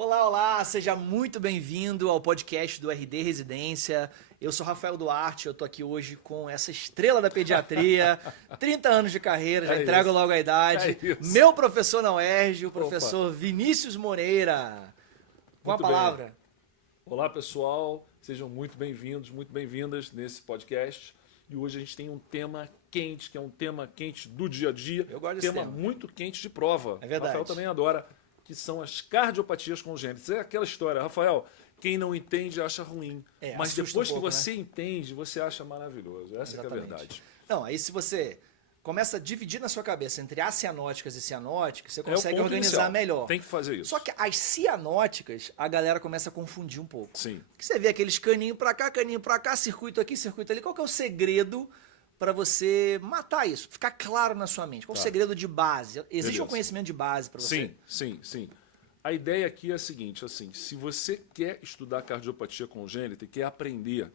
Olá, olá, seja muito bem-vindo ao podcast do RD Residência. Eu sou Rafael Duarte, eu tô aqui hoje com essa estrela da pediatria, 30 anos de carreira, já entrego logo a idade. Meu professor na UERJ, o professor Vinícius Moreira. Com a palavra. Bem. Olá, pessoal, sejam muito bem-vindos, muito bem-vindas nesse podcast. E hoje a gente tem um tema quente, que é um tema quente do dia a dia. Eu gosto desse tema muito quente de prova. É verdade. Rafael também adora, que são as cardiopatias congênitas. É aquela história, Rafael, quem não entende acha ruim. Mas depois que você entende, você acha maravilhoso. Essa é a verdade. Não, aí se você começa a dividir na sua cabeça entre acianóticas e cianóticas, você consegue organizar melhor. Tem que fazer isso. Só que as cianóticas, a galera começa a confundir um pouco. Sim. Porque você vê aqueles caninho pra cá, circuito aqui, circuito ali. Qual que é o segredo para você matar isso? Ficar claro na sua mente. Qual o segredo de base? Existe um conhecimento de base para você? Sim. A ideia aqui é a seguinte, assim, se você quer estudar cardiopatia congênita e quer aprender,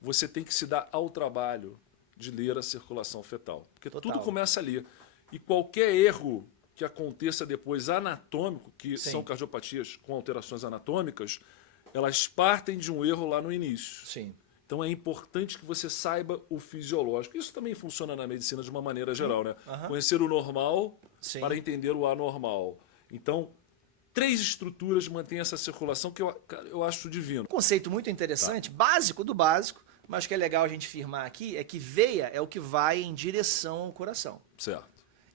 você tem que se dar ao trabalho de ler a circulação fetal. Porque tudo começa ali. E qualquer erro que aconteça depois anatômico, que são cardiopatias com alterações anatômicas, elas partem de um erro lá no início. Sim. Então é importante que você saiba o fisiológico. Isso também funciona na medicina de uma maneira geral, né? Conhecer o normal para entender o anormal. Então, 3 estruturas mantêm essa circulação que eu acho divino. Um conceito muito interessante, básico do básico, mas que é legal a gente firmar aqui, é que veia é o que vai em direção ao coração. Certo.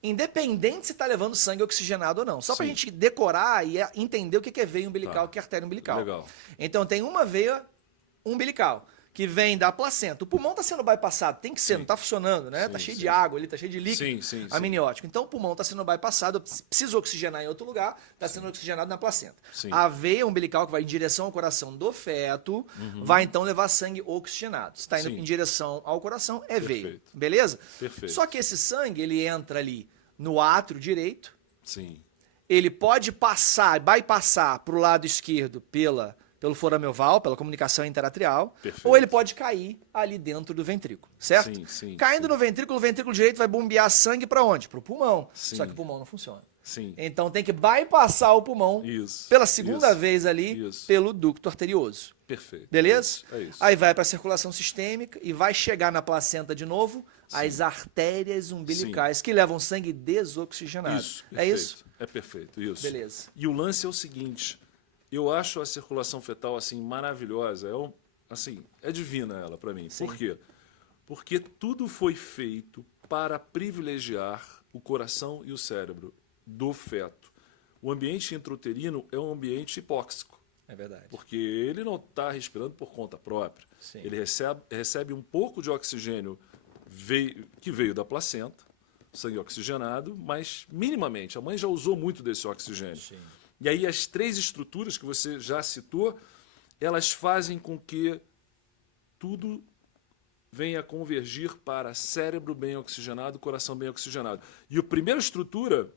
Independente se está levando sangue oxigenado ou não. Só para a gente decorar e entender o que é veia umbilical e o que é artéria umbilical. Legal. Então tem uma veia umbilical que vem da placenta. O pulmão está sendo bypassado, tem que ser, não está funcionando, né? Está cheio de água ali, está cheio de líquido amniótico. Então o pulmão está sendo bypassado, precisa oxigenar em outro lugar, está sendo oxigenado na placenta. A veia umbilical que vai em direção ao coração do feto vai então levar sangue oxigenado. Se está indo em direção ao coração, é veia. Beleza? Perfeito. Só que esse sangue, ele entra ali no átrio direito. Sim. Ele pode bypassar para o lado esquerdo pelo forame oval, pela comunicação interatrial, ou ele pode cair ali dentro do ventrículo, certo? Caindo no ventrículo, o ventrículo direito vai bombear sangue para onde? Para o pulmão. Só que o pulmão não funciona. Então tem que bypassar o pulmão pela segunda vez ali pelo ducto arterioso. Perfeito. Beleza? É isso. Aí vai para a circulação sistêmica e vai chegar na placenta de novo as artérias umbilicais que levam sangue desoxigenado. Isso, é isso? É perfeito, isso. Beleza. E o lance é o seguinte, eu acho a circulação fetal assim maravilhosa, é divina ela para mim. Por quê? Porque tudo foi feito para privilegiar o coração e o cérebro do feto. O ambiente intrauterino é um ambiente hipóxico. É verdade. Porque ele não está respirando por conta própria. Ele recebe um pouco de oxigênio que veio da placenta, sangue oxigenado, mas minimamente. A mãe já usou muito desse oxigênio. E aí as 3 estruturas que você já citou, elas fazem com que tudo venha convergir para cérebro bem oxigenado, coração bem oxigenado. E a primeira estrutura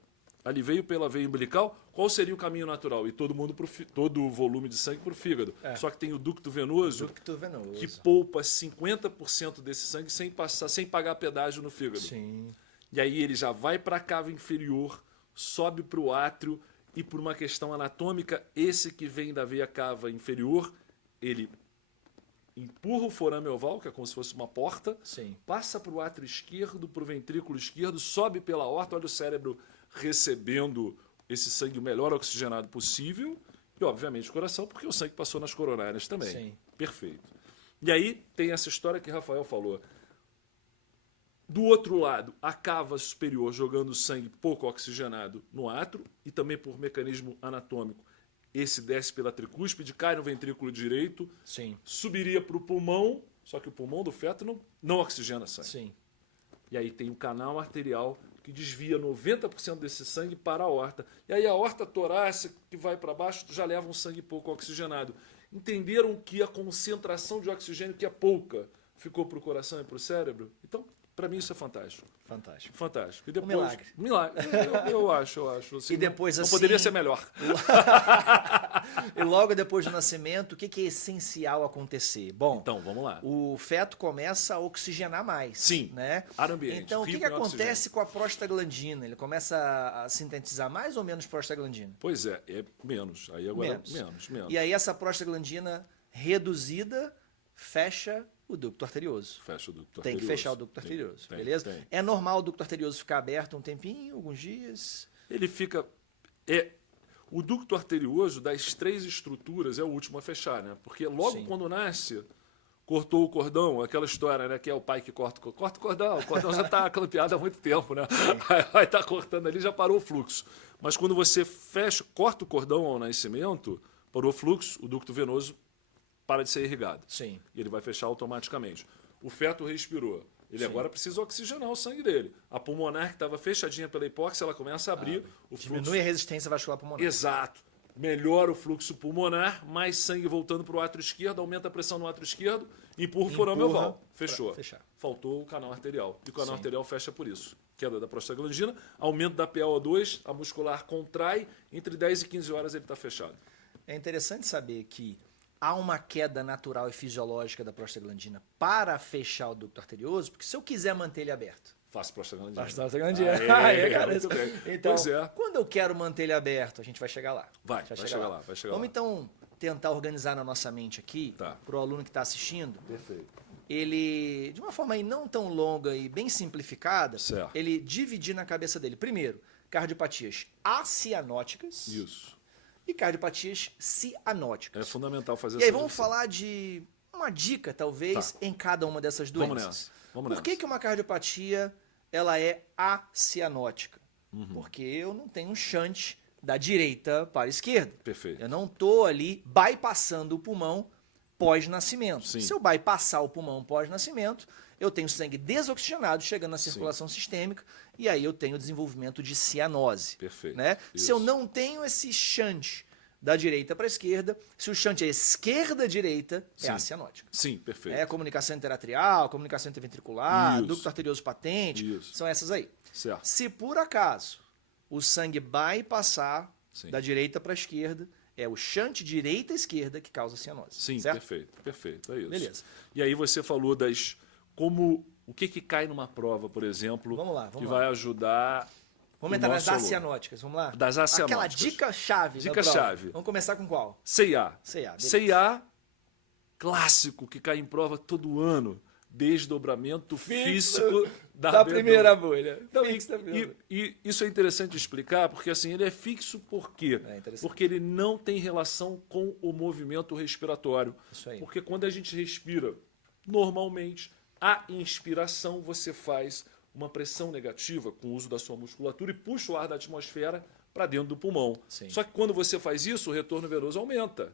ali veio pela veia umbilical. Qual seria o caminho natural? E todo o volume de sangue para o fígado. Só que tem o ducto venoso, que poupa 50% desse sangue sem pagar pedágio no fígado. E aí ele já vai para a cava inferior, sobe para o átrio, e por uma questão anatômica, esse que vem da veia cava inferior, ele empurra o forame oval, que é como se fosse uma porta, passa para o átrio esquerdo, para o ventrículo esquerdo, sobe pela aorta, olha o cérebro recebendo esse sangue o melhor oxigenado possível, e obviamente o coração, porque o sangue passou nas coronárias também. Perfeito. E aí tem essa história que Rafael falou. Do outro lado, a cava superior jogando sangue pouco oxigenado no átrio e também por mecanismo anatômico. Esse desce pela tricúspide, cai no ventrículo direito, subiria para o pulmão, só que o pulmão do feto não oxigena sangue. E aí tem um canal arterial que desvia 90% desse sangue para a aorta. E aí a aorta torácica que vai para baixo já leva um sangue pouco oxigenado. Entenderam que a concentração de oxigênio, que é pouca, ficou para o coração e para o cérebro? Então, Para mim isso é fantástico. Fantástico. Fantástico. E depois, um milagre. Milagre. Eu acho. Assim, e depois, não assim, poderia ser melhor. E logo depois do nascimento, o que é essencial acontecer? Bom, então, vamos lá. O feto começa a oxigenar mais. Sim, né? ar ambiente. Então, o que acontece com a prostaglandina? Ele começa a sintetizar mais ou menos prostaglandina? Pois é menos. Aí agora menos. E aí essa prostaglandina reduzida fecha o ducto arterioso. Fecha o ducto Tem arterioso. que fechar o ducto arterioso, beleza? Tem. É normal o ducto arterioso ficar aberto um tempinho, alguns dias? Ele fica... O ducto arterioso, das 3 estruturas, é o último a fechar, né? Porque logo quando nasce, cortou o cordão, aquela história, né? Que é o pai que corta o cordão já está clampeado há muito tempo, né? Vai estar cortando ali, já parou o fluxo. Mas quando você corta o cordão ao nascimento, parou o fluxo, o ducto venoso para de ser irrigado. Sim. E ele vai fechar automaticamente. O feto respirou. Ele agora precisa oxigenar o sangue dele. A pulmonar, que estava fechadinha pela hipóxia, ela começa a abrir. O diminui fluxo... a resistência vascular pulmonar. Exato. Melhora o fluxo pulmonar, mais sangue voltando para o átrio esquerdo, aumenta a pressão no átrio esquerdo, empurra o forame oval. Fechou. Faltou o canal arterial. E o canal arterial fecha por isso. Queda da prostaglandina, aumento da PaO2, a muscular contrai, entre 10 e 15 horas ele está fechado. É interessante saber que há uma queda natural e fisiológica da prostaglandina para fechar o ducto arterioso, porque se eu quiser manter ele aberto... Faço prostaglandina. Faço prostaglandina. Muito bem. Então, pois é. quando eu quero manter ele aberto, a gente vai chegar lá. Vai chegar lá. Vamos então tentar organizar na nossa mente aqui, para o aluno que está assistindo. Perfeito. Ele, de uma forma aí não tão longa e bem simplificada, certo. ele dividir na cabeça dele, primeiro, cardiopatias acianóticas. Isso. E cardiopatias cianóticas. É fundamental fazer essa. E aí vamos falar de uma dica, talvez, em cada uma dessas doenças. Vamos nessa. Por que uma cardiopatia ela é acianótica? Porque eu não tenho um shunt da direita para a esquerda. Perfeito. Eu não estou ali bypassando o pulmão pós-nascimento. Sim. Se eu bypassar o pulmão pós-nascimento, eu tenho sangue desoxigenado chegando na circulação sistêmica e aí eu tenho desenvolvimento de cianose. Perfeito. Né? Se eu não tenho esse shunt da direita para a esquerda, se o shunt é esquerda-direita, é acianótica. Sim, perfeito. É comunicação interatrial, comunicação interventricular, ducto arterioso patente, são essas aí. Certo. Se por acaso o sangue bypassar da direita para a esquerda, é o shunt direita-esquerda que causa cianose. Sim, certo? perfeito, é isso. Beleza. E aí você falou o que cai numa prova, por exemplo, que vai ajudar... Vamos entrar nas acianóticas, vamos lá? Das acianóticas. Aquela dica-chave. Dica-chave. Vamos começar com qual? CIA. CIA, clássico, que cai em prova todo ano. Desdobramento físico da primeira bolha. E isso é interessante de explicar, porque assim, ele é fixo por quê? Porque ele não tem relação com o movimento respiratório. Isso aí. Porque quando a gente respira normalmente, a inspiração você faz uma pressão negativa com o uso da sua musculatura e puxa o ar da atmosfera para dentro do pulmão. Sim. Só que quando você faz isso, o retorno venoso aumenta.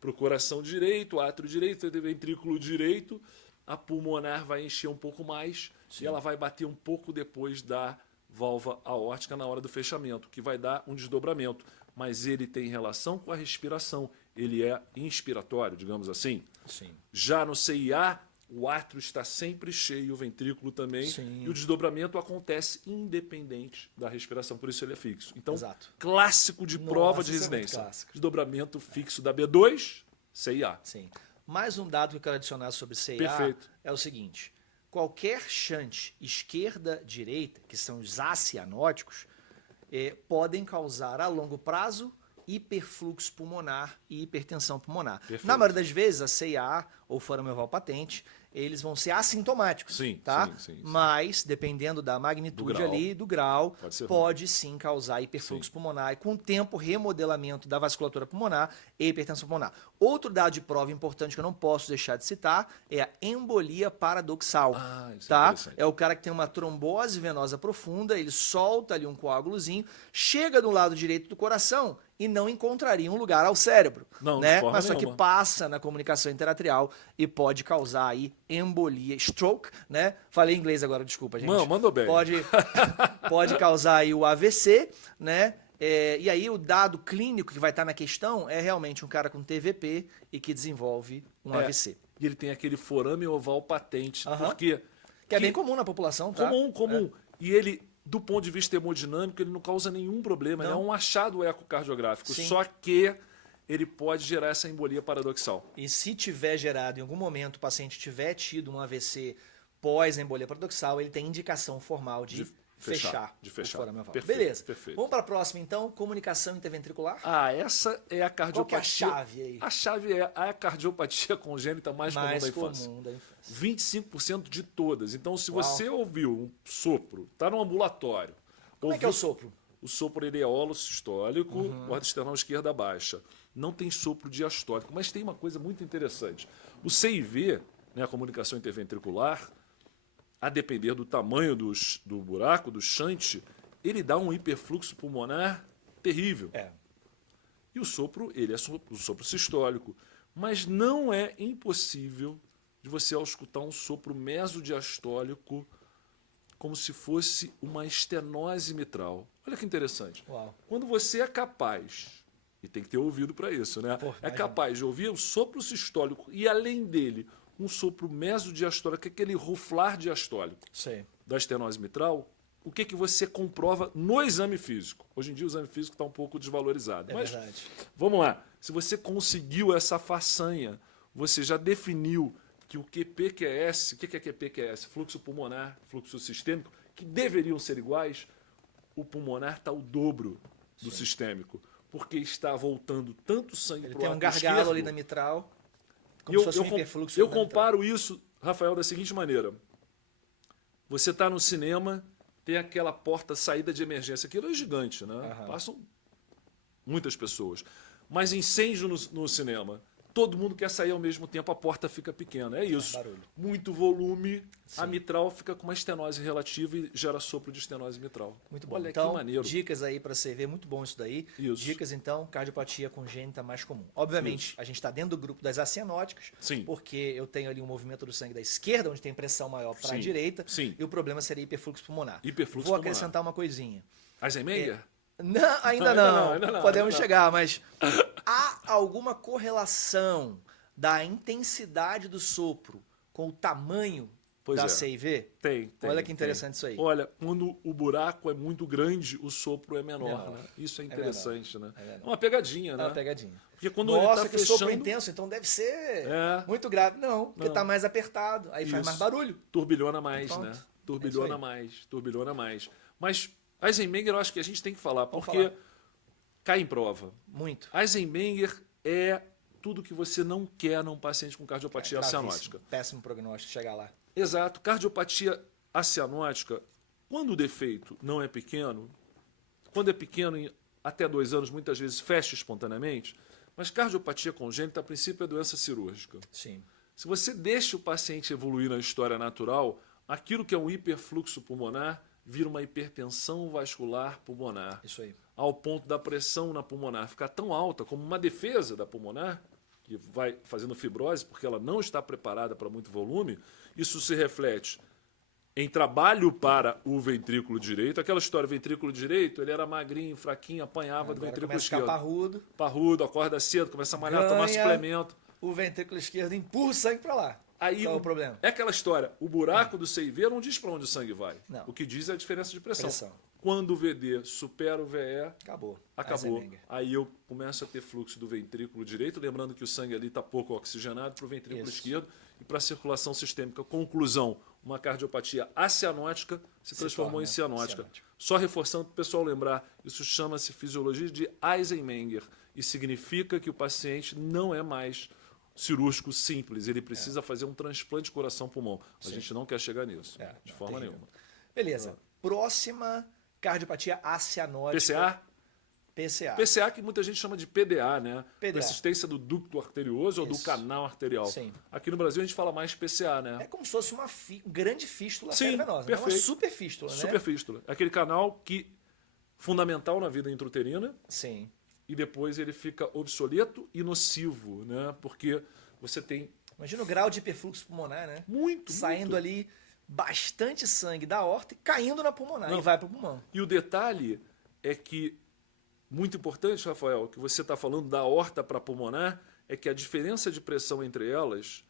Para o coração direito, átrio direito, ventrículo direito, a pulmonar vai encher um pouco mais e ela vai bater um pouco depois da válvula aórtica na hora do fechamento, que vai dar um desdobramento. Mas ele tem relação com a respiração. Ele é inspiratório, digamos assim. Sim. Já no CIA, o átrio está sempre cheio, o ventrículo também, e o desdobramento acontece independente da respiração, por isso ele é fixo. Então, clássico de prova de residência. Desdobramento fixo da B2, CIA. Sim. Mais um dado que eu quero adicionar sobre CIA é o seguinte: qualquer shunt esquerda-direita, que são os acianóticos, podem causar a longo prazo hiperfluxo pulmonar e hipertensão pulmonar. Na maioria das vezes, a CIA ou forame oval patente, eles vão ser assintomáticos, tá? Sim. Mas, dependendo da magnitude do grau, pode sim causar hiperfluxo pulmonar e, com o tempo, remodelamento da vasculatura pulmonar e hipertensão pulmonar. Outro dado de prova importante que eu não posso deixar de citar é a embolia paradoxal, tá? É o cara que tem uma trombose venosa profunda, ele solta ali um coágulozinho, chega do lado direito do coração e não encontraria um lugar ao cérebro, né? Mas só que passa na comunicação interatrial e pode causar aí embolia, stroke, né? Falei inglês agora, desculpa, gente. Não, mandou bem. Pode causar aí o AVC, né? E aí o dado clínico que vai estar na questão é realmente um cara com TVP e que desenvolve um AVC. E ele tem aquele forame oval patente, porque Que é bem comum na população, tá? Comum. E ele, do ponto de vista hemodinâmico, ele não causa nenhum problema. Não. É um achado ecocardiográfico. Sim. Só que ele pode gerar essa embolia paradoxal. E se tiver gerado, em algum momento, o paciente tiver tido um AVC pós-embolia paradoxal, ele tem indicação formal de fechar. De fechar. Perfeito, beleza. Perfeito. Vamos para a próxima, então. Comunicação interventricular. Essa é a cardiopatia. Qual que é a chave aí? A chave é a cardiopatia congênita mais comum da infância. 25% de todas. Então, se você ouviu um sopro, está no ambulatório. Como é que é o sopro? O sopro ele é holossistólico, borda external esquerda baixa. Não tem sopro diastólico. Mas tem uma coisa muito interessante. O CIV, né, a comunicação interventricular, a depender do tamanho do buraco, do shunt, ele dá um hiperfluxo pulmonar terrível. E o sopro, ele é um sopro sistólico. Mas não é impossível de você auscultar um sopro mesodiastólico como se fosse uma estenose mitral. Olha que interessante. Uau. Quando você é capaz, e tem que ter ouvido para isso, né? Capaz de ouvir o sopro sistólico e, além dele, um sopro mesodiastólico, aquele ruflar diastólico da estenose mitral, o que você comprova no exame físico? Hoje em dia o exame físico está um pouco desvalorizado. Mas verdade. Vamos lá. Se você conseguiu essa façanha, você já definiu que o QPQS, o que é QPQS? Fluxo pulmonar, fluxo sistêmico, que deveriam ser iguais, o pulmonar está o dobro do sistêmico, porque está voltando tanto sangue para o lado esquerdo. Ele tem um gargalo ali na mitral. Eu comparo isso, Rafael, da seguinte maneira. Você está no cinema, tem aquela porta saída de emergência. Aquilo é gigante, né? Passam muitas pessoas. Mas incêndio no cinema. Todo mundo quer sair ao mesmo tempo, a porta fica pequena. É isso. Muito volume, a mitral fica com uma estenose relativa e gera sopro de estenose mitral. Muito bom. Olha então, que maneiro. Dicas aí para você ver, muito bom isso daí. Isso. Dicas, então, cardiopatia congênita mais comum. Obviamente, a gente está dentro do grupo das acianóticas, porque eu tenho ali um movimento do sangue da esquerda, onde tem pressão maior para a direita, e o problema seria hiperfluxo pulmonar. Vou acrescentar uma coisinha. Eisenmenger? Não, ainda não. Podemos chegar, mas há alguma correlação da intensidade do sopro com o tamanho da CIV? Tem. Olha que interessante isso aí. Olha, quando o buraco é muito grande, o sopro é menor. Né? Isso é interessante, né? É uma pegadinha, né? É uma pegadinha. Porque quando Nossa, ele tá que sopro intenso, então deve ser muito grave. Não, porque está mais apertado, aí faz mais barulho. Turbilhona mais, né? Turbilhona mais. Mas Eisenmenger, eu acho que a gente tem que falar, porque cai em prova. Muito. Eisenmenger é tudo que você não quer num paciente com cardiopatia acianótica. Péssimo prognóstico chegar lá. Exato. Cardiopatia acianótica, quando o defeito não é pequeno, quando é pequeno, em até 2 anos, muitas vezes fecha espontaneamente, mas cardiopatia congênita, a princípio, é doença cirúrgica. Sim. Se você deixa o paciente evoluir na história natural, aquilo que é um hiperfluxo pulmonar vira uma hipertensão vascular pulmonar. Isso aí. Ao ponto da pressão na pulmonar ficar tão alta como uma defesa da pulmonar, que vai fazendo fibrose porque ela não está preparada para muito volume. Isso se reflete em trabalho para o ventrículo direito. Aquela história, o ventrículo direito, ele era magrinho, fraquinho, apanhava do ventrículo esquerdo. Parrudo. Parrudo, acorda cedo, começa a malhar, tomar suplemento. O ventrículo esquerdo empurra o sangue para lá. Aí qual é o problema? É aquela história, o buraco do CIV não diz para onde o sangue vai. Não. O que diz é a diferença de pressão. Quando o VD supera o VE, acabou. Aí eu começo a ter fluxo do ventrículo direito, lembrando que o sangue ali está pouco oxigenado para o ventrículo esquerdo e para a circulação sistêmica. Conclusão, uma cardiopatia acianótica se transformou em cianótica. Só reforçando para o pessoal lembrar, isso chama-se fisiologia de Eisenmenger e significa que o paciente não é mais cirúrgico simples, ele precisa fazer um transplante de coração-pulmão. A gente não quer chegar nisso, de forma nenhuma. Beleza. Próxima cardiopatia acianótica. PCA que muita gente chama de PDA, né? Persistência do ducto arterioso ou do canal arterial. Sim. Aqui no Brasil a gente fala mais PCA, né? É como se fosse uma grande fístula venosa, né? Uma super fístula, né? Super fístula. É aquele canal que fundamental na vida intrauterina. Sim. E depois ele fica obsoleto e nocivo, né? Porque você tem... Imagina o grau de hiperfluxo pulmonar, né? Saindo ali bastante sangue da aorta e caindo na pulmonar e vai para o pulmão. E o detalhe é que, muito importante, Rafael, que você está falando da aorta para a pulmonar, é que a diferença de pressão entre elas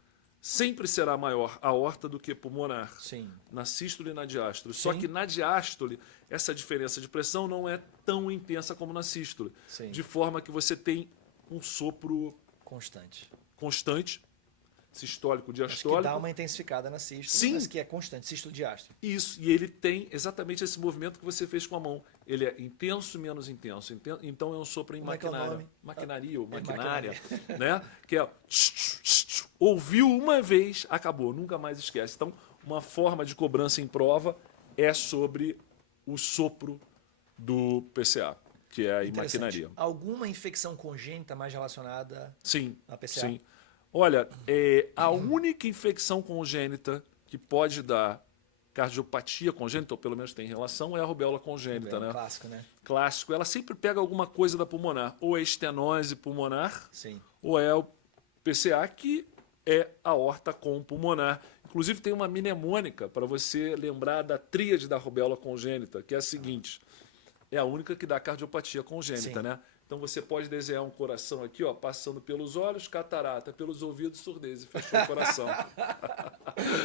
sempre será maior aorta do que pulmonar. Sim. Na sístole e na diástole. Só que na diástole, essa diferença de pressão não é tão intensa como na sístole. Sim. De forma que você tem um sopro constante, sistólico, diastólico. Acho que dá uma intensificada na sístole, Sim. mas que é constante, sístole diástole. Isso, e ele tem exatamente esse movimento que você fez com a mão. Ele é intenso, menos intenso. Então é um sopro em maquinária. Maquinaria ou maquinária, né? Que é ouviu uma vez, acabou, nunca mais esquece. Então, uma forma de cobrança em prova é sobre o sopro do PCA, que é a maquinaria. Alguma infecção congênita mais relacionada à PCA? Sim. Olha, a única infecção congênita que pode dar cardiopatia congênita, ou pelo menos tem relação, é a rubéola congênita, né? Clássico, né? Clássico. Ela sempre pega alguma coisa da pulmonar. Ou é estenose pulmonar, ou é o PCA, que é a aorta com pulmonar. Inclusive tem uma mnemônica para você lembrar da tríade da rubéola congênita, que é a seguinte. É a única que dá cardiopatia congênita, né? Então você pode desenhar um coração aqui, ó, passando pelos olhos, catarata, pelos ouvidos, surdez, e fechou o coração.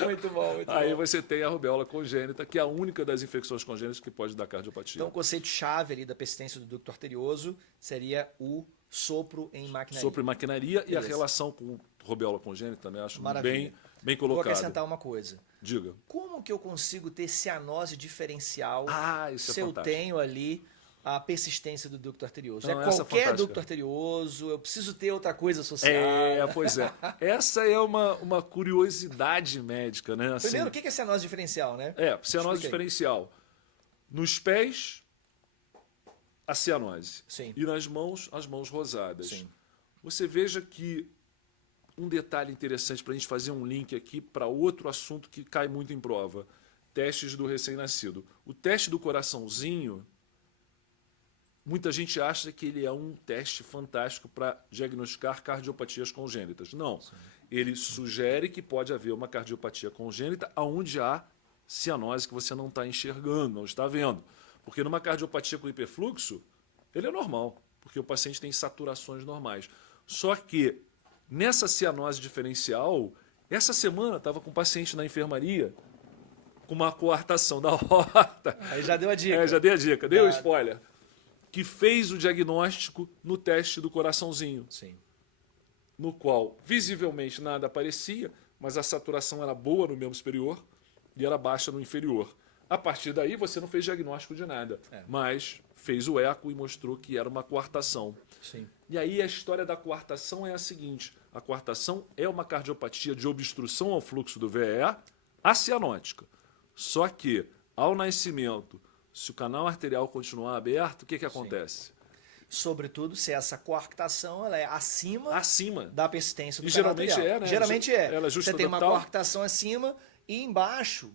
Muito bom, muito Aí bom. você tem a rubéola congênita, que é a única das infecções congênitas que pode dar cardiopatia. Então o conceito-chave ali da persistência do ducto arterioso seria o sopro em maquinaria. Sopro em maquinaria e a relação com rubéola congênita, né? Acho bem colocado. Vou acrescentar uma coisa. Diga. Como que eu consigo ter cianose diferencial isso se é eu fantástico. tenho ali a persistência do ducto arterioso? Não, é qualquer ducto arterioso? Eu preciso ter outra coisa associada? Pois é. Essa é uma curiosidade médica, né? Assim, Primeiro, o que é cianose diferencial, né? Cianose diferencial. Nos pés, a cianose. Sim. E nas mãos, as mãos rosadas. Sim. Você veja que um detalhe interessante para a gente fazer um link aqui para outro assunto que cai muito em prova. Testes do recém-nascido. O teste do coraçãozinho, muita gente acha que ele é um teste fantástico para diagnosticar cardiopatias congênitas. Não. Sim. Ele sugere que pode haver uma cardiopatia congênita onde há cianose que você não está enxergando, não está vendo. Porque numa cardiopatia com hiperfluxo, ele é normal, porque o paciente tem saturações normais. Só que nessa cianose diferencial, essa semana estava com um paciente na enfermaria com uma coartação da aorta. Aí já deu a dica. Já dei a dica, dei o spoiler. Que fez o diagnóstico no teste do coraçãozinho. Sim. No qual visivelmente nada aparecia, mas a saturação era boa no membro superior e era baixa no inferior. A partir daí você não fez diagnóstico de nada, mas fez o eco e mostrou que era uma coartação. Sim. E aí a história da coartação é a seguinte: a coartação é uma cardiopatia de obstrução ao fluxo do VE acianótica. Só que, ao nascimento, se o canal arterial continuar aberto, o que acontece? Sobretudo se essa coarctação ela é acima da persistência do canal geralmente arterial. Né? Geralmente é. Ela você tem uma coarctação acima e embaixo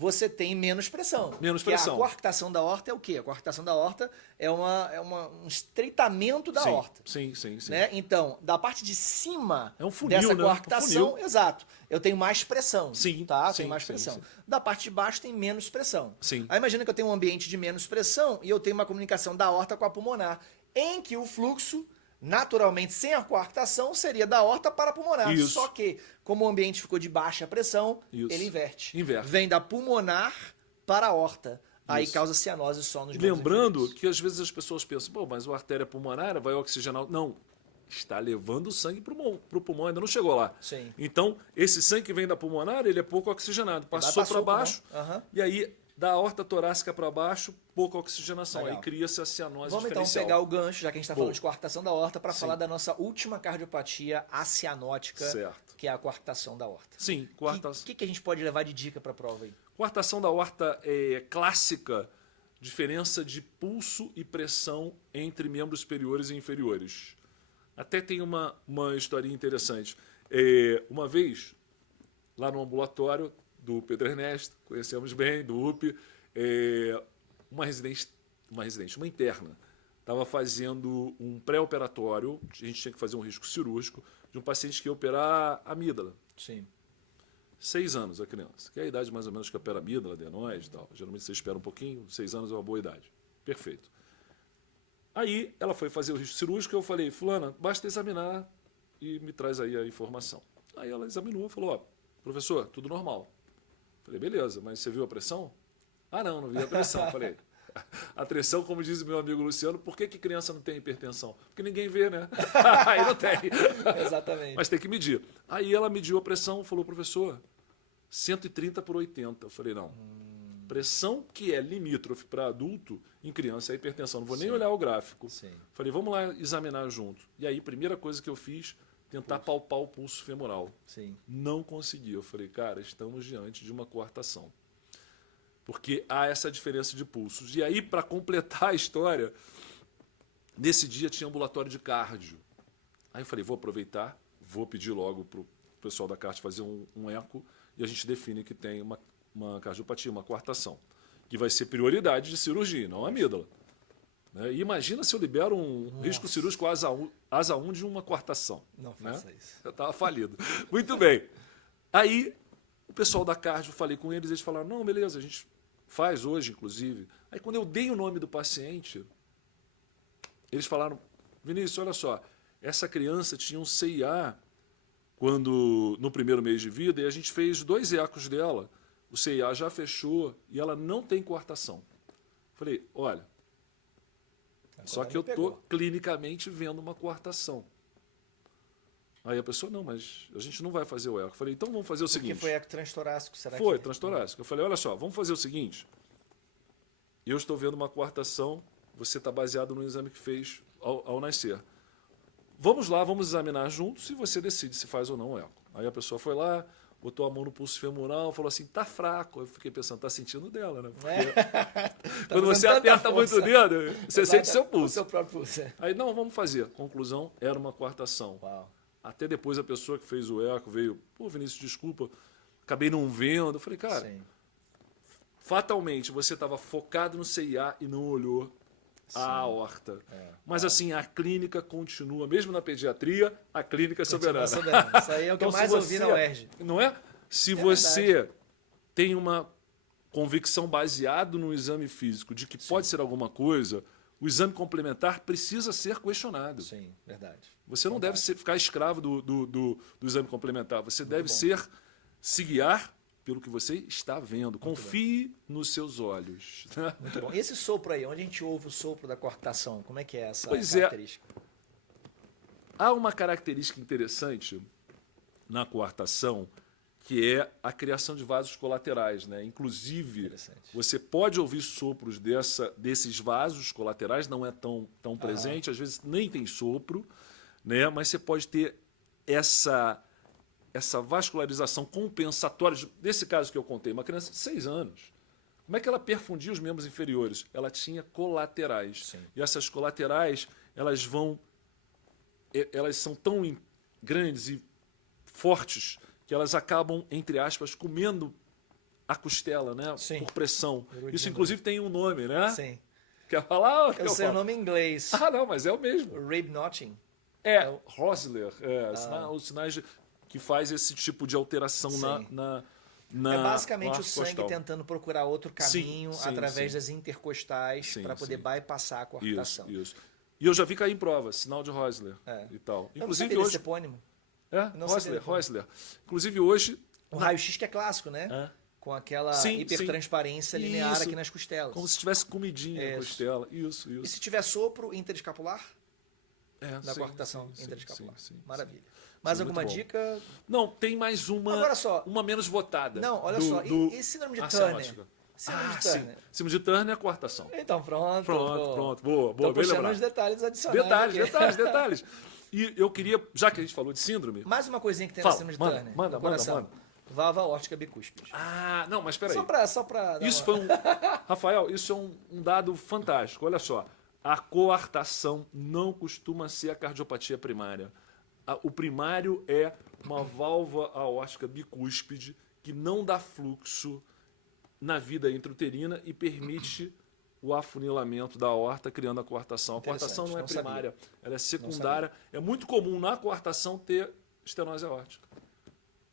você tem menos pressão. Menos pressão. E a coarctação da aorta é o quê? A coarctação da aorta é um estreitamento da aorta. Sim. Né? Então, da parte de cima é um funil, dessa né? coarctação, exato, eu tenho mais pressão. Sim. Tenho mais pressão. Da parte de baixo tem menos pressão. Sim. Aí imagina que eu tenho um ambiente de menos pressão e eu tenho uma comunicação da aorta com a pulmonar, em que o fluxo, naturalmente, sem a coarctação, seria da aorta para a pulmonar. Isso. Só que, como o ambiente ficou de baixa pressão, ele inverte. Vem da pulmonar para a aorta. Aí causa cianose só nos membros Lembrando que às vezes as pessoas pensam, pô, mas a artéria pulmonar vai oxigenar. Não, está levando o sangue para o pulmão, ainda não chegou lá. Sim. Então, esse sangue que vem da pulmonar, ele é pouco oxigenado. Passou para baixo, e aí da aorta torácica para baixo, pouca oxigenação. Legal. Aí cria-se a cianose Vamos diferencial. então pegar o gancho, já que a gente está falando de coarctação da aorta, para falar da nossa última cardiopatia acianótica, que é a coarctação da aorta. Sim, coartação. O que a gente pode levar de dica para a prova aí? Coartação da aorta é clássica, diferença de pulso e pressão entre membros superiores e inferiores. Até tem uma historinha interessante. Uma vez, lá no ambulatório do Pedro Ernesto, conhecemos bem, do UP, uma interna, estava fazendo um pré-operatório, a gente tinha que fazer um risco cirúrgico, de um paciente que ia operar amígdala. Sim. 6 anos a criança, que é a idade mais ou menos que opera amígdala, adenoide e tal. Geralmente você espera um pouquinho, 6 anos é uma boa idade. Perfeito. Aí ela foi fazer o risco cirúrgico e eu falei, fulana, basta examinar e me traz aí a informação. Aí ela examinou e falou, ó, professor, tudo normal. Falei, beleza, mas você viu a pressão? Ah, não vi a pressão. Falei, a pressão, como diz o meu amigo Luciano, por que criança não tem hipertensão? Porque ninguém vê, né? Aí não tem. Exatamente. Mas tem que medir. Aí ela mediu a pressão, falou, professor, 130/80. Eu falei, não. Pressão que é limítrofe para adulto, em criança é hipertensão. Não vou nem olhar o gráfico. Sim. Falei, vamos lá examinar junto. E aí, primeira coisa que eu fiz, tentar palpar o pulso femoral. Sim. Não consegui. Eu falei, cara, estamos diante de uma coartação. Porque há essa diferença de pulsos. E aí, para completar a história, nesse dia tinha ambulatório de cardio. Aí eu falei, vou aproveitar, vou pedir logo para o pessoal da cardio fazer um eco e a gente define que tem uma cardiopatia, uma coartação, que vai ser prioridade de cirurgia, não a amígdala. Né? E imagina se eu libero um risco cirúrgico asa 1 de uma coartação. Não faça isso. Eu estava falido. Muito bem. Aí, o pessoal da cardio, falei com eles falaram, não, beleza, a gente faz hoje, inclusive. Aí, quando eu dei o nome do paciente, eles falaram, Vinícius, olha só, essa criança tinha um CIA no primeiro mês de vida e a gente fez 2 ecos dela. O CIA já fechou e ela não tem coartação. Falei, olha, só que eu estou clinicamente vendo uma coartação. Aí a pessoa, não, mas a gente não vai fazer o eco. Falei, então vamos fazer o seguinte. Porque foi eco transtorácico, será que? Foi, transtorácico. Eu falei, olha só, vamos fazer o seguinte. Eu estou vendo uma coartação, você está baseado no exame que fez ao nascer. Vamos lá, vamos examinar juntos e você decide se faz ou não o eco. Aí a pessoa foi lá, botou a mão no pulso femoral, falou assim, tá fraco. Eu fiquei pensando, tá sentindo dela, né? Porque quando você aperta muito o dedo, você sente seu pulso. O seu próprio pulso. Aí, não, vamos fazer. Conclusão, era uma coartação. Uau. Até depois a pessoa que fez o eco veio, pô, Vinícius, desculpa, acabei não vendo. Eu falei, cara, Sim. fatalmente você estava focado no CIA e não olhou a aorta. Mas assim, a clínica continua, mesmo na pediatria, a clínica é soberana. Isso aí é o que eu mais ouvi na UERJ. Não é? Se você tem uma convicção baseada no exame físico de que pode ser alguma coisa, o exame complementar precisa ser questionado. Sim, verdade. Você não deve ficar escravo do exame complementar. Você deve se guiar pelo que você está vendo. Confie nos seus olhos. Muito bom. E esse sopro aí, onde a gente ouve o sopro da coartação? Como é que é essa Pois característica? Há uma característica interessante na coartação, que é a criação de vasos colaterais. Né? Inclusive, você pode ouvir sopros desses vasos colaterais, não é tão presente, às vezes nem tem sopro, né? Mas você pode ter essa vascularização compensatória. Desse caso que eu contei, uma criança de 6 anos. Como é que ela perfundia os membros inferiores? Ela tinha colaterais. Sim. E essas colaterais, elas são tão grandes e fortes que elas acabam, entre aspas, comendo a costela, né? Sim. Por pressão. Erudino. Isso, inclusive, tem um nome, né? Sim. Quer falar? Eu sei o nome em inglês. Ah, não, mas é o mesmo. Rib notching. Rosler. Os sinais que faz esse tipo de alteração na é basicamente arco o sangue costal. Tentando procurar outro caminho através das intercostais para poder bypassar a coartação. Isso. E eu já vi cair em prova, sinal de Rosler e tal. Eu Inclusive não hoje. epônimo. Rosler. Inclusive hoje. O raio-x que é clássico, né? Com aquela hipertransparência linear aqui nas costelas. Como se tivesse comidinha na costela. Isso. E se tiver sopro interescapular? Da coartação interescapular. Maravilha. Mais alguma dica? Não, tem mais uma. Agora só. Uma menos votada. Não, olha só. E síndrome de Turner? Síndrome de Turner é a coartação. Então, pronto. Boa. Tô puxando os detalhes adicionais. Detalhes. E eu queria, já que a gente falou de síndrome... Mais uma coisinha que tem na síndrome de Turner. Manda. Valva aórtica bicúspide. Não, mas espera aí. Só pra isso foi Rafael, isso é um dado fantástico. Olha só, a coartação não costuma ser a cardiopatia primária. O primário é uma válvula aórtica bicúspide que não dá fluxo na vida intrauterina e permite o afunilamento da aorta, criando a coartação. A coartação não é primária, ela é secundária. É muito comum na coartação ter estenose aórtica.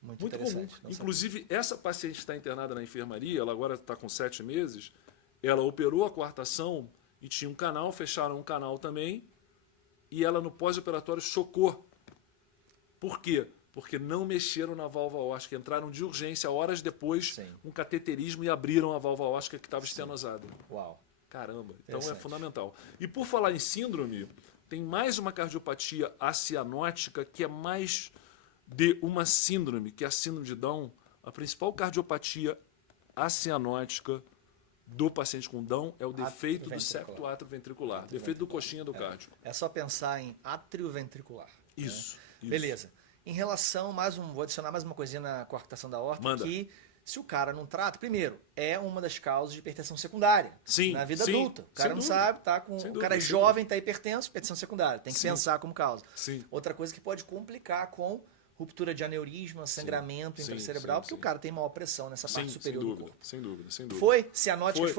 Muito comum. Inclusive, essa paciente está internada na enfermaria, ela agora está com 7 meses, ela operou a coartação e tinha um canal, fecharam um canal também, e ela no pós-operatório chocou. Por quê? porque não mexeram na válvula aórtica, entraram de urgência horas depois, um cateterismo e abriram a válvula aórtica que estava estenosada. Uau. Caramba, então é fundamental. E por falar em síndrome, tem mais uma cardiopatia acianótica que é mais de uma síndrome, que é a síndrome de Down. A principal cardiopatia acianótica do paciente com Down é o defeito do septo atrioventricular, defeito do coxinha do cardio. É só pensar em atrioventricular. Isso, né? isso. Beleza. Em relação, vou adicionar mais uma coisinha na coarctação da aorta, Manda. que se o cara não trata, primeiro, é uma das causas de hipertensão secundária na vida adulta. O cara não sabe, o cara é jovem, está hipertenso, hipertensão secundária. Tem que pensar como causa. Outra coisa que pode complicar com ruptura de aneurisma, sangramento intracerebral, porque o cara tem maior pressão nessa parte superior do corpo. Sem dúvida. Foi? Cianóticas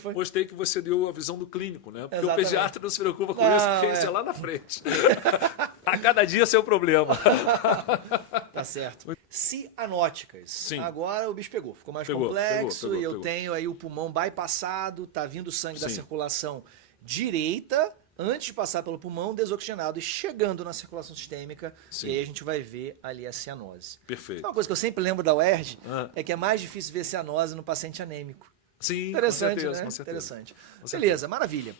foi? Gostei que você deu a visão do clínico, né? Porque o pediatra não se preocupa com isso, porque isso é lá na frente. A cada dia seu problema. Tá certo. Cianóticas. Agora o bicho pegou. Ficou mais complexo e eu tenho aí o pulmão bypassado, tá vindo sangue da circulação direita, antes de passar pelo pulmão, desoxigenado e chegando na circulação sistêmica, e aí a gente vai ver ali a cianose. Perfeito. Uma coisa que eu sempre lembro da UERJ é que é mais difícil ver cianose no paciente anêmico. Sim, interessante, com certeza, né? com certeza. Interessante. Beleza, maravilha.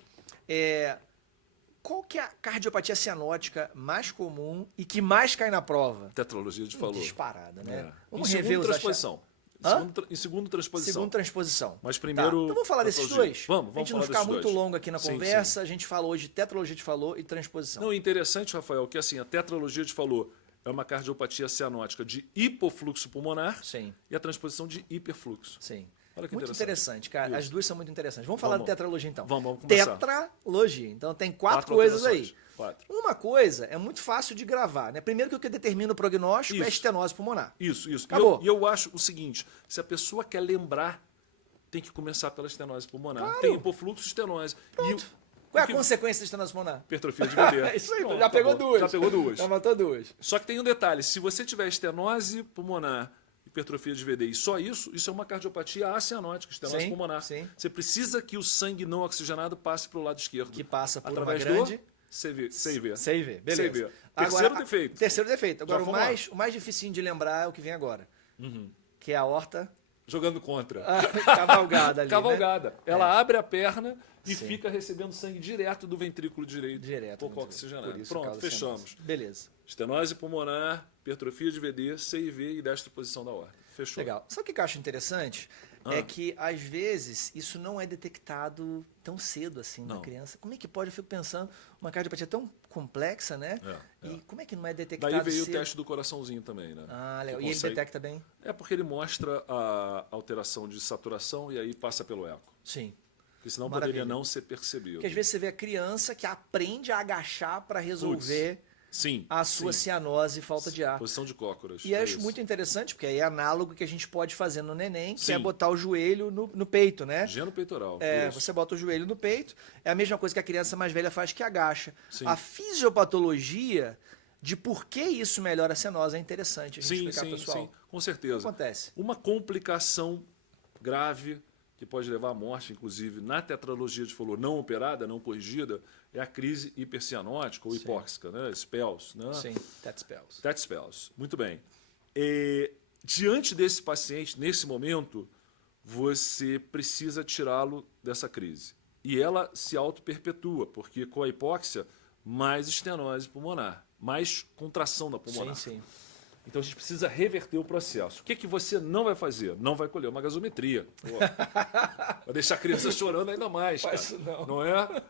Qual que é a cardiopatia cianótica mais comum e que mais cai na prova? Tetralogia de falou. Disparada, né? Vamos rever os transposição. Em segundo transposição. Segundo transposição. Mas primeiro... Então vamos falar desses dois? Vamos a gente não ficar muito longo aqui na conversa, a gente falou hoje de tetralogia de Fallot e transposição. Não, interessante, Rafael, que assim, a tetralogia de Fallot é uma cardiopatia cianótica de hipofluxo pulmonar e a transposição de hiperfluxo. Sim. Olha que muito interessante, cara. Isso. As duas são muito interessantes. Vamos falar de tetralogia, então. Vamos começar. Tetralogia. Então, tem quatro coisas aí. 4. Uma coisa é muito fácil de gravar, né? Primeiro que o que determina o prognóstico é a estenose pulmonar. Isso. Acabou. E eu acho o seguinte, se a pessoa quer lembrar, tem que começar pela estenose pulmonar. Claro. Tem hipofluxo, estenose. Qual é a consequência da estenose pulmonar? Hipertrofia de VD. Isso aí, já pegou duas. Já pegou duas. Já matou duas. Só que tem um detalhe, se você tiver estenose pulmonar, hipertrofia de VD e só isso é uma cardiopatia acianótica, estenose pulmonar. Você precisa que o sangue não oxigenado passe para o lado esquerdo. Que passa por através uma grande... CIV. Beleza. Terceiro defeito. Terceiro defeito. Agora, o mais dificinho de lembrar é o que vem agora. Que é a aorta... Jogando contra. Cavalgada ali, Cavalgada. Ela abre a perna e fica recebendo sangue direto do ventrículo direito. Pouco oxigenado. Pronto, fechamos. Beleza. Estenose pulmonar, hipertrofia de VD, CIV e destroposição da aorta. Fechou. Legal. Sabe o que eu acho interessante? É que, às vezes, isso não é detectado tão cedo assim na criança. Como é que pode? Eu fico pensando, uma cardiopatia tão complexa, né? E como é que não é detectado cedo? Daí veio o teste do coraçãozinho também, né? Legal. E ele detecta bem? É porque ele mostra a alteração de saturação e aí passa pelo eco. Sim. Porque senão poderia não ser percebido. Porque às vezes você vê a criança que aprende a agachar para resolver a sua cianose e falta de ar. Posição de cócoras. E acho muito interessante, porque aí é análogo que a gente pode fazer no neném, que é botar o joelho no peito, né? Geno peitoral. Você bota o joelho no peito, é a mesma coisa que a criança mais velha faz, que agacha. A fisiopatologia de por que isso melhora a cianose é interessante a gente explicar pro pessoal. Sim, com certeza. O que acontece? Uma complicação grave que pode levar à morte, inclusive, na tetralogia de Fallot não operada, não corrigida, é a crise hipercianótica ou hipóxica, né? SPELS. Né? Sim, TET-SPELS. TET-SPELS. Muito bem. Diante desse paciente, nesse momento, você precisa tirá-lo dessa crise. E ela se auto-perpetua, porque com a hipóxia, mais estenose pulmonar, mais contração da pulmonar. Sim. Então a gente precisa reverter o processo. O que você não vai fazer? Não vai colher uma gasometria. Vai deixar a criança chorando ainda mais. Cara. Não é?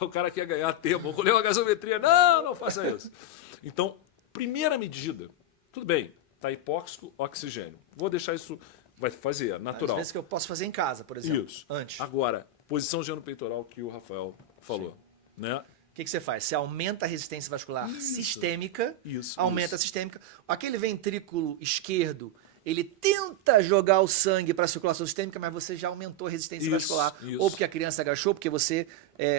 O cara quer ganhar tempo. Vou colher uma gasometria. Não faça isso. Então, primeira medida. Tudo bem, está hipóxico, oxigênio. Vou deixar isso, vai fazer, natural. Às vezes que eu posso fazer em casa, por exemplo. Isso. Antes. Agora, posição geno-peitoral que o Rafael falou. Né? O que você faz? Você aumenta a resistência vascular sistêmica, aumenta a sistêmica. Aquele ventrículo esquerdo, ele tenta jogar o sangue para a circulação sistêmica, mas você já aumentou a resistência vascular. Ou porque a criança agachou, porque você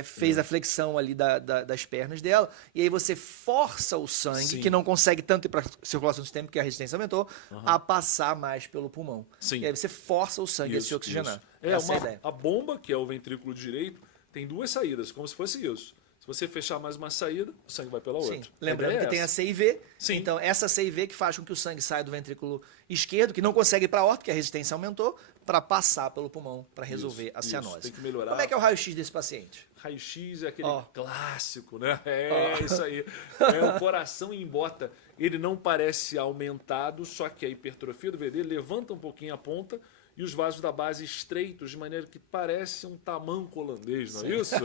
fez a flexão ali das pernas dela, e aí você força o sangue, que não consegue tanto ir para a circulação sistêmica, que a resistência aumentou, a passar mais pelo pulmão. E aí você força o sangue a se oxigenar. A bomba, que é o ventrículo direito, tem duas saídas, como se fosse isso. Se você fechar mais uma saída, o sangue vai pela outra. Sim. Lembrando que tem a C e V. Sim. Então, essa C e V que faz com que o sangue saia do ventrículo esquerdo, que não consegue ir para a aorta, porque a resistência aumentou, para passar pelo pulmão, para resolver a cianose. Tem que melhorar. Como é que é o raio-x desse paciente? Raio-x é aquele clássico, né? Isso aí. É o coração em bota. Ele não parece aumentado, só que a hipertrofia do VD levanta um pouquinho a ponta e os vasos da base estreitos, de maneira que parece um tamanco holandês, não é isso?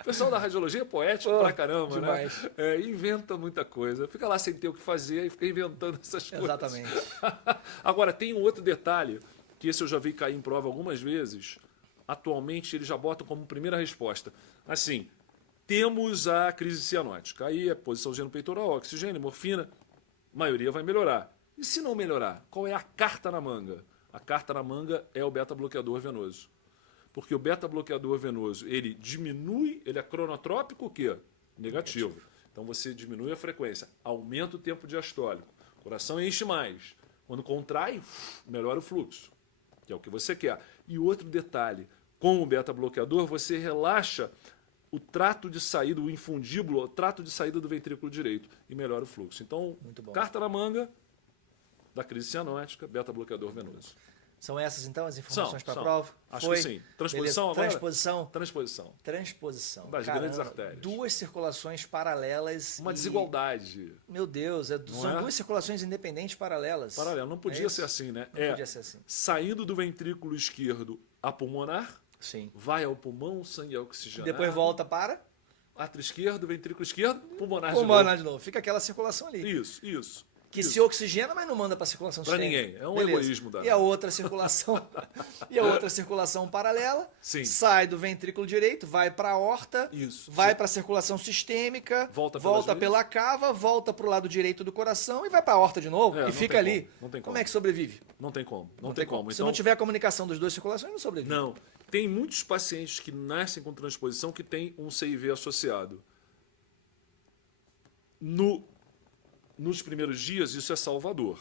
O pessoal da radiologia é poético pra caramba, demais. né? Inventa muita coisa. Fica lá sem ter o que fazer e fica inventando essas coisas. Exatamente. Agora, tem um outro detalhe, que esse eu já vi cair em prova algumas vezes. Atualmente, eles já botam como primeira resposta. Assim, temos a crise cianótica. Aí é posição geno-peitoral, oxigênio, morfina. A maioria vai melhorar. E se não melhorar, qual é a carta na manga? A carta na manga é o beta-bloqueador venoso. Porque o beta-bloqueador venoso, ele diminui, ele é cronotrópico o quê? Negativo. Então você diminui a frequência, aumenta o tempo diastólico, o coração enche mais. Quando contrai, melhora o fluxo, que é o que você quer. E outro detalhe, com o beta-bloqueador você relaxa o trato de saída, o infundíbulo, o trato de saída do ventrículo direito e melhora o fluxo. Então, carta na manga da crise cianótica, beta-bloqueador venoso. São essas, então, as informações para a são. prova? Acho que sim. Transposição agora? Transposição. Transposição. Das Caramba, grandes artérias. 2 circulações paralelas. Uma desigualdade. Meu Deus, são 2 circulações independentes paralelas. Paralelo. Não podia ser assim, né? Não podia ser assim. Saindo do ventrículo esquerdo a pulmonar, sim, vai ao pulmão, o sangue é oxigenado. Depois volta para... átrio esquerdo, ventrículo esquerdo, pulmonar de novo. Fica aquela circulação ali. Isso. Que se oxigena, mas não manda para a circulação sistêmica. Para ninguém. É um egoísmo da. E a outra circulação, paralela, sim, sai do ventrículo direito, vai para a aorta, vai para a circulação sistêmica, volta pela cava, volta para o lado direito do coração e vai para a aorta de novo e fica ali. Não tem como. Como é que sobrevive? Não tem como. Não tem como. Se não tiver a comunicação das 2 circulações, não sobrevive. Não. Tem muitos pacientes que nascem com transposição que tem um CIV associado. Nos primeiros dias, isso é salvador.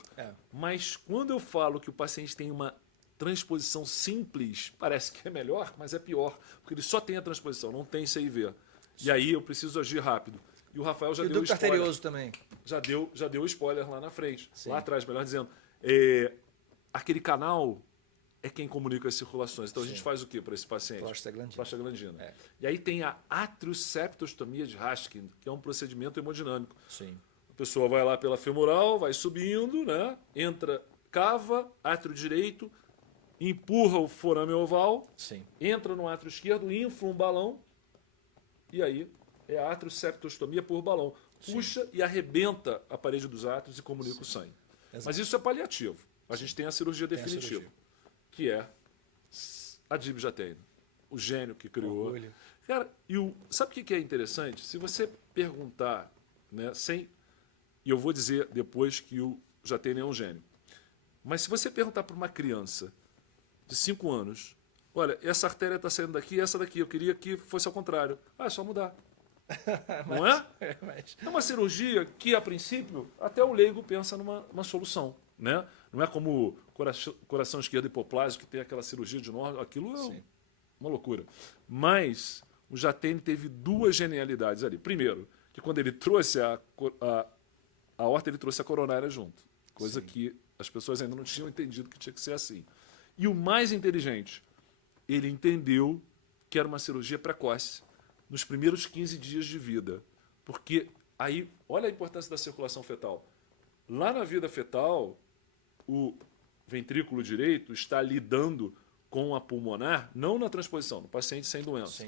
Mas quando eu falo que o paciente tem uma transposição simples, parece que é melhor, mas é pior. Porque ele só tem a transposição, não tem CIV. E aí eu preciso agir rápido. E o Rafael já deu o spoiler. arterioso também. Já deu o spoiler lá na frente. Sim. Lá atrás, melhor dizendo. Aquele canal é quem comunica as circulações. Então a gente faz o que para esse paciente? Prostaglandina. E aí tem a atrioseptostomia de Haskin, que é um procedimento hemodinâmico. Sim. A pessoa vai lá pela femoral, vai subindo, né? Entra, cava, átrio direito, empurra o forame oval, entra no átrio esquerdo, infla um balão, e aí é a atrioseptostomia por balão. Puxa e arrebenta a parede dos átrios e comunica o sangue. Exato. Mas isso é paliativo. A gente tem a cirurgia definitiva, que é a Dib Jatene, o gênio que criou. Orgulho. Cara, sabe o que é interessante? Se você perguntar, né, e eu vou dizer depois que o Jatene é um gênio. Mas se você perguntar para uma criança de 5 anos, olha, essa artéria está saindo daqui e essa daqui, eu queria que fosse ao contrário. É só mudar. Não é? É uma cirurgia que, a princípio, até o leigo pensa numa solução. Né? Não é como coração esquerdo hipoplásico, que tem aquela cirurgia de norte, aquilo é uma loucura. Mas o Jatene teve 2 genialidades ali. Primeiro, que quando ele trouxe a aorta, ele trouxe a coronária junto. Coisa que as pessoas ainda não tinham entendido que tinha que ser assim. E o mais inteligente, ele entendeu que era uma cirurgia precoce nos primeiros 15 dias de vida. Porque aí, olha a importância da circulação fetal. Lá na vida fetal, o ventrículo direito está lidando com a pulmonar, não na transposição, no paciente sem doença.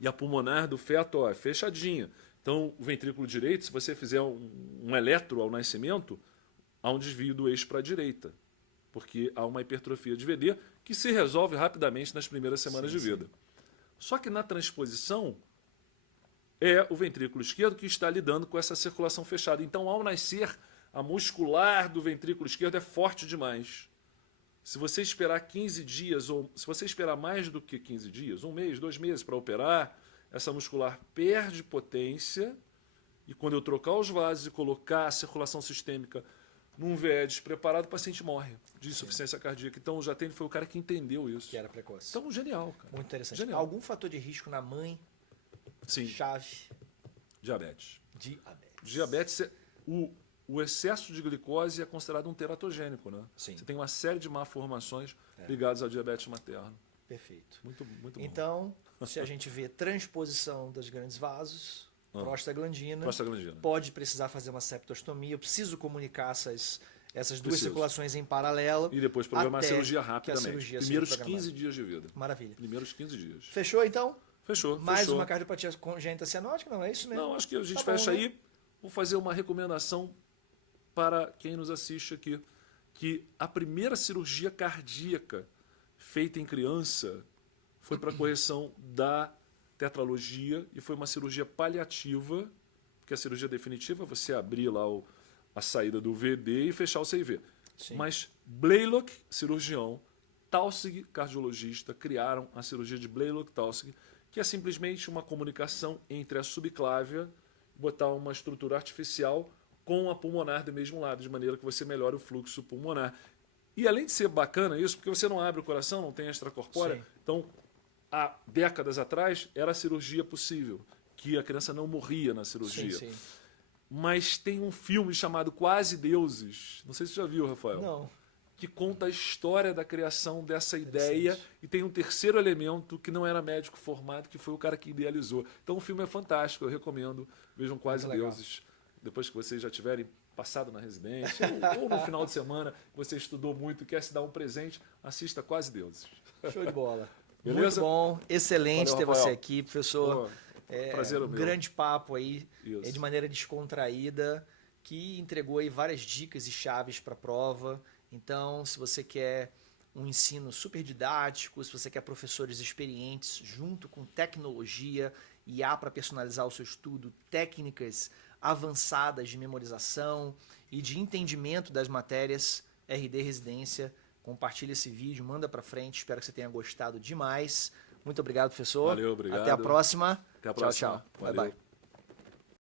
E a pulmonar do feto é fechadinha. Então, o ventrículo direito, se você fizer um eletro ao nascimento, há um desvio do eixo para a direita, porque há uma hipertrofia de VD que se resolve rapidamente nas primeiras semanas de vida. Só que na transposição, é o ventrículo esquerdo que está lidando com essa circulação fechada. Então, ao nascer, a muscular do ventrículo esquerdo é forte demais. Se você esperar 15 dias, ou se você esperar mais do que 15 dias, 1 mês, 2 meses para operar, essa muscular perde potência e quando eu trocar os vasos e colocar a circulação sistêmica num VE despreparado, o paciente morre de insuficiência cardíaca. Então o Jatene foi o cara que entendeu isso. Que era precoce. Então, genial, cara. Muito interessante. Genial. Algum fator de risco na mãe Sim. chave. Diabetes. Diabetes. Diabetes, o excesso de glicose é considerado um teratogênico, né? Sim. Você tem uma série de malformações ligadas ao diabetes materno. Perfeito. Muito bom. Então, se a gente vê transposição dos grandes vasos, prostaglandina, pode precisar fazer uma septostomia, eu preciso comunicar essas duas circulações em paralelo. E depois programar a cirurgia rapidamente. Cirurgia Primeiros 15 dias de vida. Maravilha. Primeiros 15 dias. Fechou, então? Fechou. Mais uma cardiopatia congênita cianótica? Não, é isso mesmo? Não, acho que a gente fecha aí. Vou fazer uma recomendação para quem nos assiste aqui, que a primeira cirurgia cardíaca feita em criança foi para correção da tetralogia e foi uma cirurgia paliativa, porque a cirurgia definitiva é você abrir lá a saída do VD e fechar o CIV. Sim. Mas Blalock, cirurgião, Taussig, cardiologista, criaram a cirurgia de Blalock-Taussig, que é simplesmente uma comunicação entre a subclávia e botar uma estrutura artificial com a pulmonar do mesmo lado, de maneira que você melhore o fluxo pulmonar. E além de ser bacana isso, porque você não abre o coração, não tem extracorpórea, então, há décadas atrás, era a cirurgia possível, que a criança não morria na cirurgia. Sim. Mas tem um filme chamado Quase Deuses, não sei se você já viu, Rafael. Não. Que conta a história da criação dessa ideia e tem um terceiro elemento que não era médico formado, que foi o cara que idealizou. Então o filme é fantástico, eu recomendo, vejam Quase Deuses. Depois que vocês já tiverem passado na residência, ou no final de semana, você estudou muito e quer se dar um presente, assista Quase Deuses. Show de bola. Beleza? Muito bom, excelente ter você aqui, professor. Prazer um grande papo aí, Isso. de maneira descontraída, que entregou aí várias dicas e chaves para a prova. Então, se você quer um ensino super didático, se você quer professores experientes junto com tecnologia, IA para personalizar o seu estudo, técnicas avançadas de memorização e de entendimento das matérias, RD Residência, compartilha esse vídeo, manda para frente, espero que você tenha gostado demais. Muito obrigado, professor. Valeu, obrigado. Até a próxima. Até a próxima. Tchau, tchau. Bye, bye.